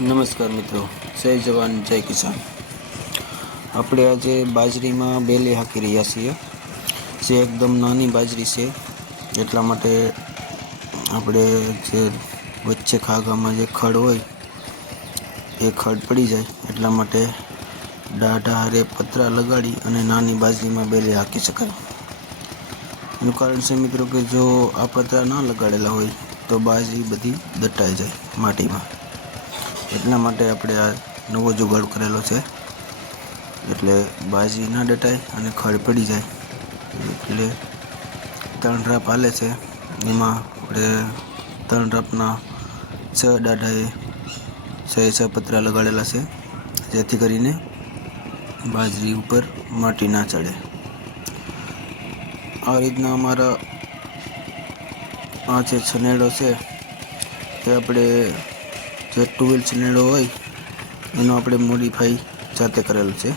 નમસ્કાર મિત્રો, જય જવાન જય કિસાન। આપણે આજે બાજરીમાં બેલી હાંકી રહ્યા છીએ, જે એકદમ નાની બાજરી છે, એટલા માટે આપણે જે વચ્ચે ખાગામાં જે ખડ હોય એ ખડ પડી જાય એટલા માટે દાઢા હારે પતરા લગાડી અને નાની બાજરીમાં બેલી હાંકી શકાય। એનું કારણ છે મિત્રો કે જો આ પતરા ના લગાડેલા હોય તો બાજરી બધી દટાઈ જાય માટીમાં, એટલા માટે આપણે આ નવો જુગાડ કરેલો છે, એટલે બાજરી ના દટાય અને ખડ પડી જાય। એટલે 3 રાપ હાલે છે, એમાં આપણે 3 રાપના 6 દાઢાએ 6 પતરા લગાડેલા છે, જેથી કરીને બાજરી ઉપર માટી ના ચડે। આ રીતના અમારા આ જે છનેડો છે એ આપણે જે 2 વ્હીલ છનેડો હોય એનો આપણે મોડિફાઈ જાતે કરેલો છે।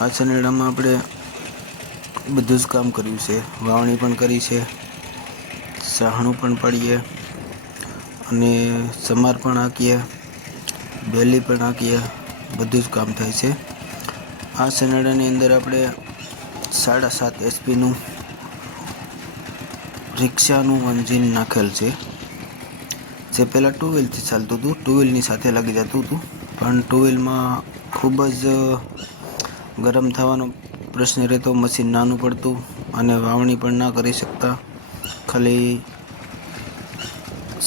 આ છનેડામાં આપણે બધું જ કામ કર્યું છે, વાવણી પણ કરી છે, સાહણું પણ પાડીએ અને સમાર પણ હાંકીએ, બેલી પણ હાંકીએ, બધું જ કામ થાય છે। આ છનેડાની અંદર આપણે 7.5 HP રિક્ષાનું એન્જિન નાખેલ છે, જે પહેલાં 2 વ્હીલથી ચાલતું હતું, 2 વ્હીલની સાથે લાગી જતું હતું, પણ 2 વ્હીલમાં ખૂબ જ ગરમ થવાનો પ્રશ્ન રહેતો, મશીન નાનું પડતું અને વાવણી પણ ના કરી શકતા, ખાલી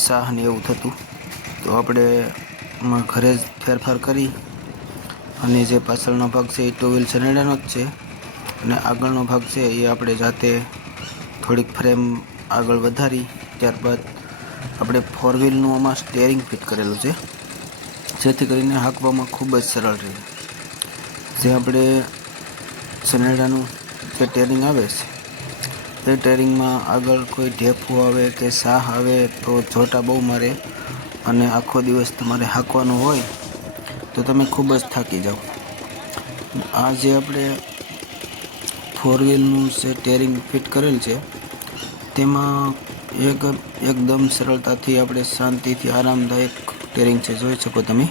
સાહને એવું થતું। તો આપણે એમાં ઘરે જ ફેરફાર કરી અને જે પાછળનો ભાગ છે એ 2 વ્હીલ છનેડાનો જ છે અને આગળનો ભાગ છે એ આપણે જાતે થોડીક ફ્રેમ આગળ વધારી ત્યારબાદ આપણે 4 વ્હીલનું આમાં સ્ટેરિંગ ફિટ કરેલું છે, જેથી કરીને હાંકવામાં ખૂબ જ સરળ રહે। જે આપણે છનેડાનું જે ટેરિંગ આવે છે એ ટેરિંગમાં આગળ કોઈ ઢેફું આવે કે સાહ આવે તો જોટા બહુ મારે અને આખો દિવસ તમારે હાંકવાનું હોય તો તમે ખૂબ જ થાકી જાઓ। આ જે આપણે 4 વ્હીલનું જે ટેરિંગ ફિટ કરેલ છે તેમાં એકદમ સરળતાથી આપણે શાંતિથી આરામદાયક ટેરિંગ છે, જોઈ શકો તમે।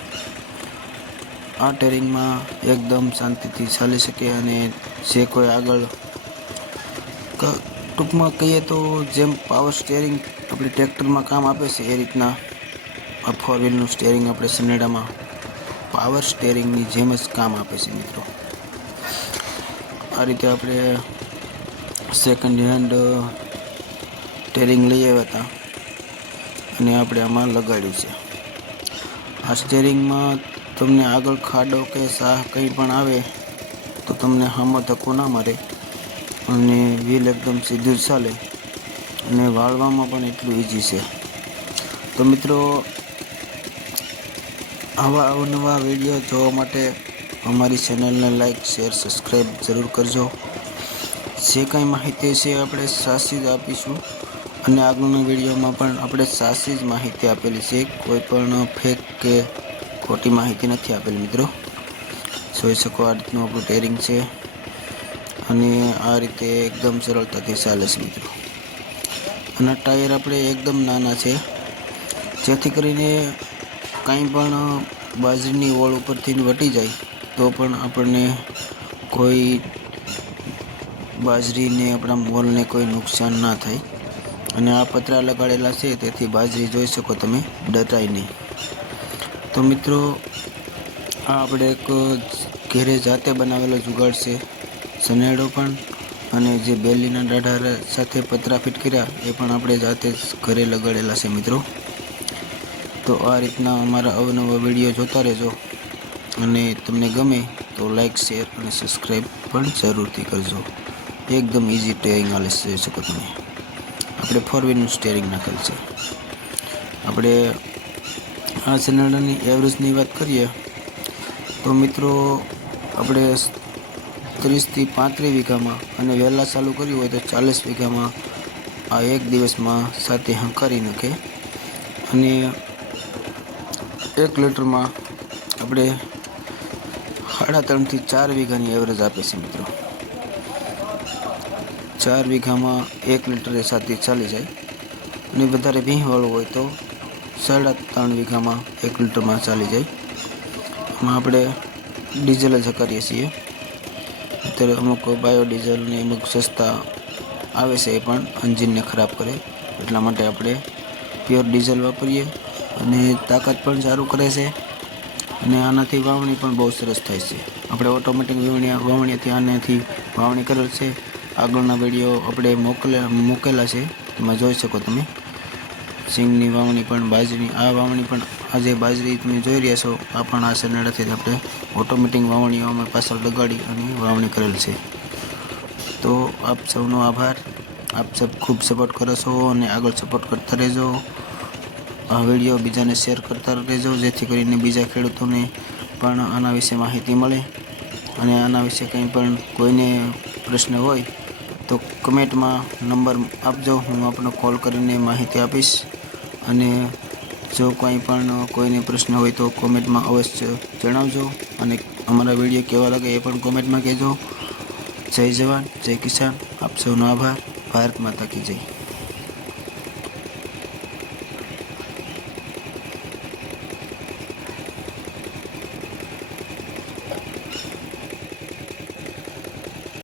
આ ટેરિંગમાં એકદમ શાંતિથી ચાલી શકે અને જે કોઈ આગળ ટૂંકમાં કહીએ તો જેમ પાવર સ્ટેરિંગ આપણે ટ્રેક્ટરમાં કામ આપે છે એ રીતના આ 4 વ્હીલનું સ્ટેરિંગ આપણે છનેડામાં પાવર સ્ટેરિંગની જેમ જ કામ આપે છે મિત્રો। આ રીતે આપણે સેકન્ડ હેન્ડ સ્ટેરિંગ લઈ આવ્યા હતા અને આપણે આમાં લગાડ્યું છે। આ સ્ટેરિંગમાં તમને આગળ ખાડો કે સાહ કંઈ પણ આવે તો તમને હામો ધક્કો ના મારે અને વ્હીલ એકદમ સીધું જ ચાલે અને વાળવામાં પણ એટલું ઇઝી છે। તો મિત્રો, આવા અવનવા વિડીયો જોવા માટે અમારી ચેનલને લાઈક, શેર, સબસ્ક્રાઈબ જરૂર કરજો। જે કાંઈ માહિતી છે આપણે સાચી જ આપીશું અને આગળના વિડીયોમાં પણ આપણે સાચી જ માહિતી આપેલી છે, કોઈ પણ ફેક કે ખોટી માહિતી નથી આપેલી મિત્રો। જોઈ શકો આ રીતનું આપણું ટેરિંગ છે અને આ રીતે એકદમ સરળતાથી ચાલે છે મિત્રો। અને ટાયર આપણે એકદમ નાના છે, જેથી કરીને કાંઈ પણ બાજરીની ઓળ ઉપરથી વટી જાય તો પણ આપણને કોઈ બાજરીને આપણા મોલને કોઈ નુકસાન ના થાય। અને આ પતરા લગાડેલા છે તેથી બાજરી જોઈ શકો તમે દટાય નહીં। તો મિત્રો, આ આપણે એક ઘેરે જાતે બનાવેલો જુગાડ છે, છનેડો પણ અને જે બેલીના દાઢા સાથે પતરા ફિટ કર્યા એ પણ આપણે જાતે જ ઘરે લગાડેલા છે મિત્રો। તો આ રીતના અમારા અવનવા વિડીયો જોતા રહેજો અને તમને ગમે તો લાઈક, શેર અને સબસ્ક્રાઈબ પણ જરૂરથી કરજો। એકદમ ઇઝી ટેરિંગ હાલે છે, જોઈ શકો તમે। આપણે 4 વ્હીલનું સ્ટેરિંગ નાખેલ છે। આપણે આ છનેડાની એવરેજની વાત કરીએ તો મિત્રો, આપણે 30 થી 35 વીઘામાં અને વહેલા ચાલુ કર્યું હોય તો 40 વીઘામાં આ એક દિવસમાં સાથે હંકારી નાખે અને 1 લીટરમાં આપણે 3.5 થી 4 વીઘાની એવરેજ આપે છે મિત્રો। 4 વીઘામાં 1 લીટરે સાથે ચાલી જાય અને વધારે ભીંવાળું હોય તો 3.5 વીઘામાં 1 લીટરમાં ચાલી જાય. એમાં આપણે ડીઝલ જ કરીએ છીએ. અત્યારે અમુક બાયોડીઝલ ને અમુક સસ્તા આવે છે, એ પણ એન્જિનને ખરાબ કરે. એટલા માટે આપણે પ્યોર ડીઝલ વાપરીએ અને તાકાત પણ સારું કરે છે અને આનાથી વાવણી પણ બહુ સરસ થાય છે. આપણે ઓટોમેટિક વાવણીથી આનાથી વાવણી કરેલ છે. આગળના વિડીયો આપણે મૂકેલા છે, એમાં જોઈ શકો તમે. સિંગની વાવણી પણ, બાજરી, આ વાવણી પણ, આ જે બાજરી તમે જોઈ રહ્યા છો, આ પણ આ શનેડાથી આપણે ઓટોમેટિક વાવણીઓમાં પાછળ લગાડી અને વાવણી કરેલ છે. તો આપ સૌનો આભાર. આપ સૌ ખૂબ સપોર્ટ કરો છો અને આગળ સપોર્ટ કરતા રહેજો. આ વિડીયો બીજાને શેર કરતા રહેજો, જેથી કરીને બીજા ખેડૂતોને પણ આના વિશે માહિતી મળે. અને આના વિશે કંઈ પણ કોઈને પ્રશ્ન હોય તો કમેન્ટમાં નંબર આપજો, હું આપનો કોલ કરીને માહિતી આપીશ. અને જો કંઈ પણ કોઈને પ્રશ્ન હોય તો કોમેન્ટમાં અવશ્ય જણાવજો. અને અમારા વિડીયો કેવા લાગે એ પણ કોમેન્ટમાં કહેજો. જય જવાન, જય કિસાન. આપ સૌનો આભાર. ભારત માતા કી જય.